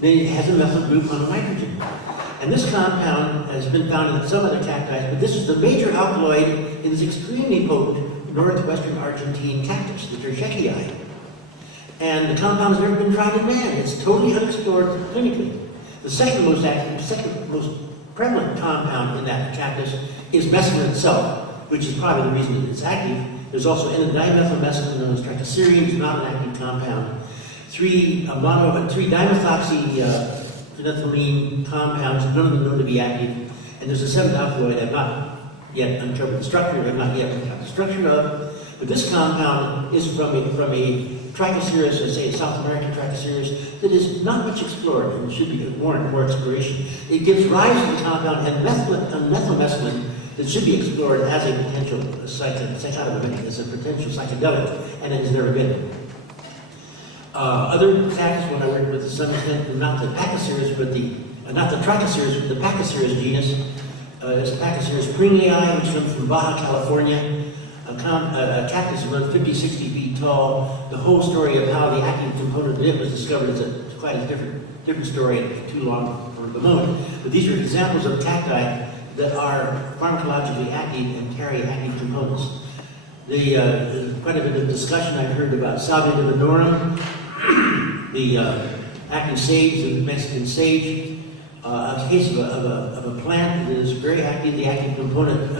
then it has a methyl group on a nitrogen. And this compound has been found in some other cacti, but this is the major alkaloid in this extremely potent northwestern Argentine cactus, the Terschekii. And the compound has never been tried in man. It's totally unexplored clinically. The second most prevalent compound in that cactus is mescaline itself, which is probably the reason that it's active. There's also N-dimethylmescaline known as trichoserine, it's not an active compound. Three dimethylmine compounds, none of them known to be active. And there's a seventh alkaloid I've not yet uncovered the structure, I've not yet uncovered the structure of. But this compound is from a trichoceros, or say a South American trichoceros, that is not much explored and should be warrant more exploration. It gives rise to the compound methylmescaline that should be explored as a potential psychotomimetic, as a potential psychedelic, and it has never been. Other cactus, when I worked with, to some extent, not the Pachyceres, but not the Trichoceres, but the Pachyceres genus, is Pachyceres pringlei, which comes from Baja California. A cactus about 50, 60 feet tall. The whole story of how the active component of it was discovered is quite a different story, and too long for the moment. But these are examples of cacti that are pharmacologically active and carry active components. Quite a bit of discussion I've heard about Salvia divinorum, the active sage, the Mexican sage. A case of a plant that is very active, the active component,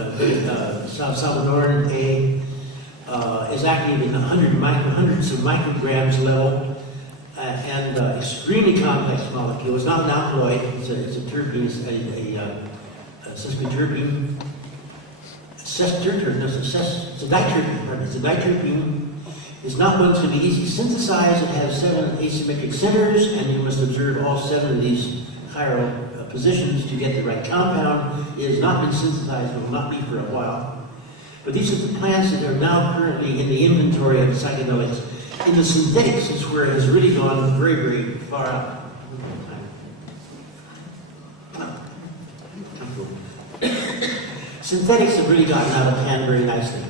Salvadoran A, is active in hundreds of micrograms level, and extremely complex molecule. It's not an alkaloid, it's a terpene, a sesquiterpene. It's a diterpene. It's not one that's going to be easy to synthesize. It has 7 asymmetric centers, and you must observe all 7 of these chiral positions to get the right compound. It has not been synthesized and will not be for a while. But these are the plants that are now currently in the inventory of psychedelics. In the synthetics is where it has really gone very, very far out. Synthetics have really gotten out of hand very nicely. In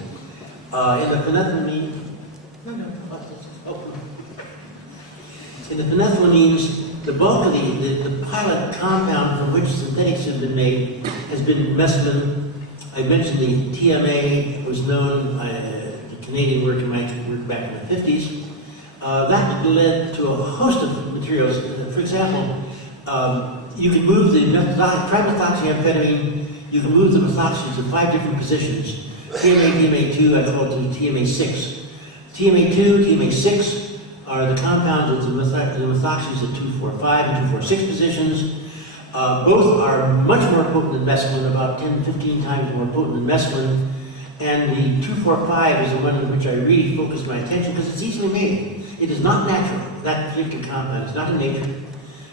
the phenethylamines, the bulk of the pilot compound from which synthetics have been made has been mescaline. I mentioned the TMA was known, the Canadian work in my work back in the 50s. That led to a host of materials. For example, you can move the trimethoxyamphetamine, you can move the methoxys to 5 different positions. TMA, TMA2, I call it TMA6. TMA2, TMA6 are the compounds of the methoxys at 2,4,5 and 2,4,6 positions. Both are much more potent than mescaline, about 10 to 15 times more potent than mescaline. And the 2,4,5 is the one in which I really focused my attention because it's easily made. It is not natural, that particular compound. It's not in nature,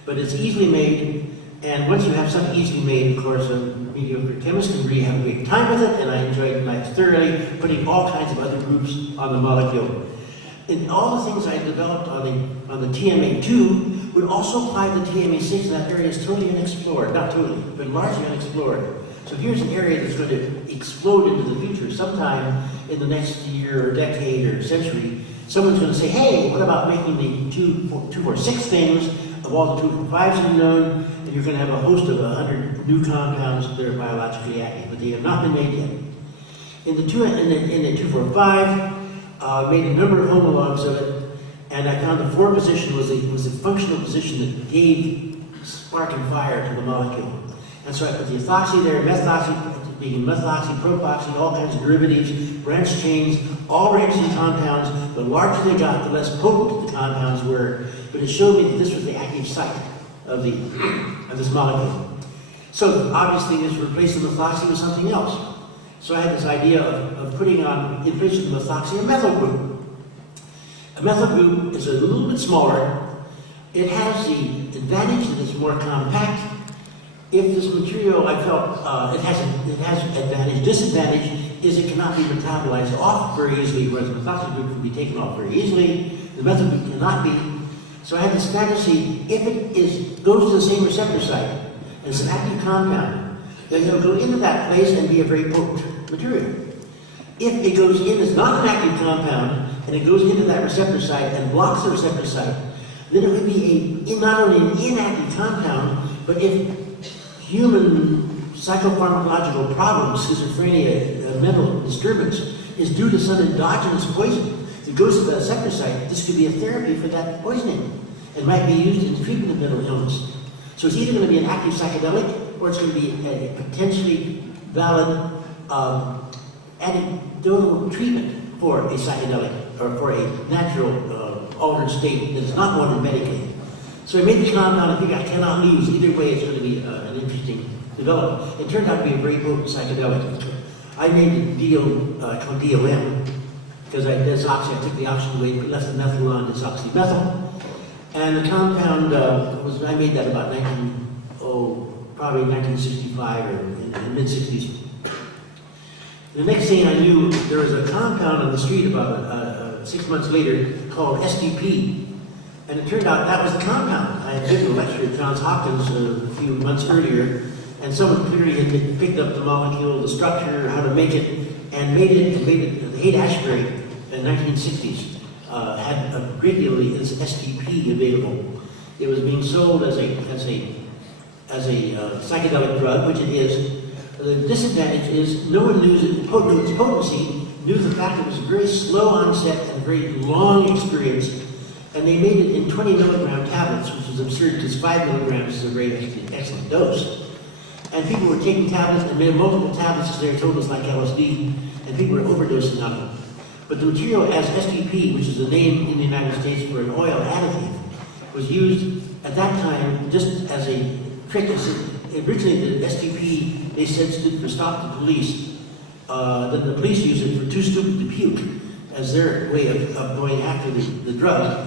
but it's easily made. And once you have something easily made, of course, a mediocre chemist can really have a great time with it, and I enjoyed life thoroughly, putting all kinds of other groups on the molecule. And all the things I developed on the TMA2 would also apply to the TMA6, and that area is totally unexplored. Not totally, but largely unexplored. So here's an area that's going to explode into the future sometime in the next year or decade or century. Someone's going to say, hey, what about making the 2,4,6 things of all the 2,4,5s you've known, and you're going to have a host of 100 new compounds that are biologically active, but they have not been made yet. In the 2,4,5, made a number of homologs of it, and I found the 4 position was a functional position that gave spark and fire to the molecule. And so I put the ethoxy there, methoxy, being methoxy, propoxy, all kinds of derivatives, branch chains, all ranges of compounds. The larger they got, the less potent the compounds were. But it showed me that this was the active site of this molecule. So obviously this replaced the methoxy with something else. So I had this idea of putting on, in place of the methoxy, a methyl group. A methyl group is a little bit smaller. It has the advantage that it's more compact. If this material, I felt, it has advantage. Disadvantage is it cannot be metabolized off very easily, whereas the methoxy group can be taken off very easily. The methyl group cannot be. So I had to scan to see if it goes to the same receptor site as an active compound, then it'll go into that place and be a very potent material. If it goes in as not an active compound and it goes into that receptor site and blocks the receptor site, then it would be not only an inactive compound, but if human psychopharmacological problems, schizophrenia, mental disturbance, is due to some endogenous poison that goes to the receptor site, this could be a therapy for that poisoning. It might be used in treatment of mental illness. So it's either going to be an active psychedelic, or it's going to be a potentially valid anecdotal treatment for a psychedelic, or for a natural altered state that is not one to medicate. So I made the compound. I think I cannot lose. Either way, it's going to be an interesting development. It turned out to be a very potent psychedelic. I made the deal called DOM, because I took the oxygen away, put less than methyl on desoxymethyl. And the compound I made that about probably 1965 or in the mid-60s. The next thing I knew, there was a compound on the street about 6 months later called SDP. And it turned out that was the compound. I had given a lecture at Johns Hopkins a few months earlier, and someone clearly had picked up the molecule, the structure, how to make it, and made it. Haight-Ashbury in the 1960s had a great deal of SDP available. It was being sold as a psychedelic drug, which it is. The disadvantage is no one knew its potency, knew the fact it was a very slow onset and very long experience, and they made it in 20 milligram tablets, which is absurd because 5 milligrams is a very excellent dose. And people were taking tablets and made multiple tablets because they were told it's like LSD, and people were overdosing on them. But the material as SDP, which is the name in the United States for an oil additive, was used at that time just as a trick. Originally, the SDP, they said, stood for Stop the Police. Then the police used it for Too Stupid to Puke as their way of going after the drug.